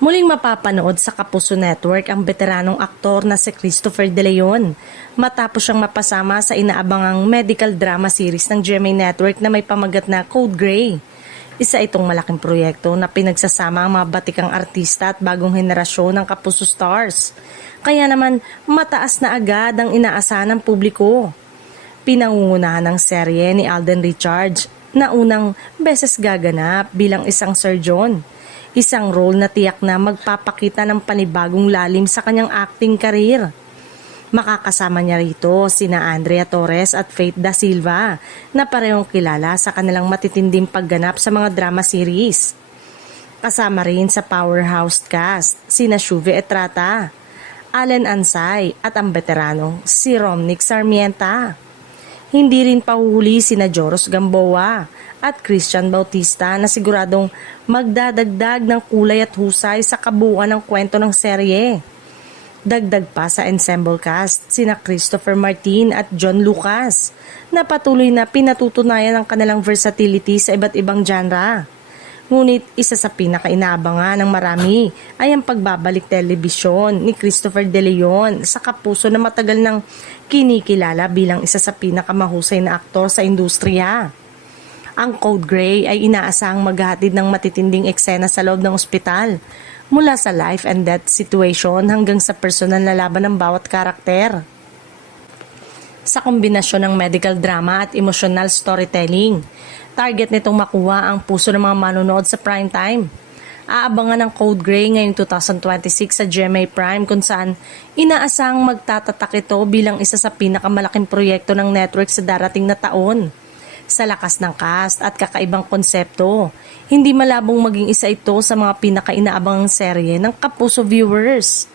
Muling mapapanood sa Kapuso Network ang veteranong aktor na si Christopher De Leon matapos siyang mapasama sa inaabangang medical drama series ng GMA Network na may pamagat na Code Gray. Isa itong malaking proyekto na pinagsasama ang mga batikang artista at bagong henerasyon ng Kapuso Stars. Kaya naman mataas na agad ang inaasahan ng publiko. Pinangungunahan ng serye ni Alden Richards na unang beses gaganap bilang isang surgeon. Isang role na tiyak na magpapakita ng panibagong lalim sa kanyang acting career. Makakasama niya rito sina Andrea Torres at Faith Da Silva na parehong kilala sa kanilang matitinding pagganap sa mga drama series. Kasama rin sa powerhouse cast sina Shuve Etrata, Allen Ansay at ang veterano si Romnick Sarmienta. Hindi rin pahuhuli sina Joros Gamboa at Christian Bautista na siguradong magdadagdag ng kulay at husay sa kabuuan ng kwento ng serye. Dagdag pa sa ensemble cast sina Christopher Martin at John Lucas na patuloy na pinatutunayan ang kanilang versatility sa iba't ibang genre. Ngunit isa sa pinakainaabangan ng marami ay ang pagbabalik telebisyon ni Christopher De Leon sa Kapuso na matagal nang kinikilala bilang isa sa pinakamahusay na aktor sa industriya. Ang Code Gray ay inaasahang maghahatid ng matitinding eksena sa loob ng ospital, mula sa life and death situation hanggang sa personal na laban ng bawat karakter. Sa kombinasyon ng medical drama at emotional storytelling, target nitong makuha ang puso ng mga manonood sa primetime. Aabangan ang Code Gray ngayong 2026 sa GMA Prime kung saan inaasahang magtatatak ito bilang isa sa pinakamalaking proyekto ng network sa darating na taon. Sa lakas ng cast at kakaibang konsepto, hindi malabong maging isa ito sa mga pinakainaabangang serye ng Kapuso viewers.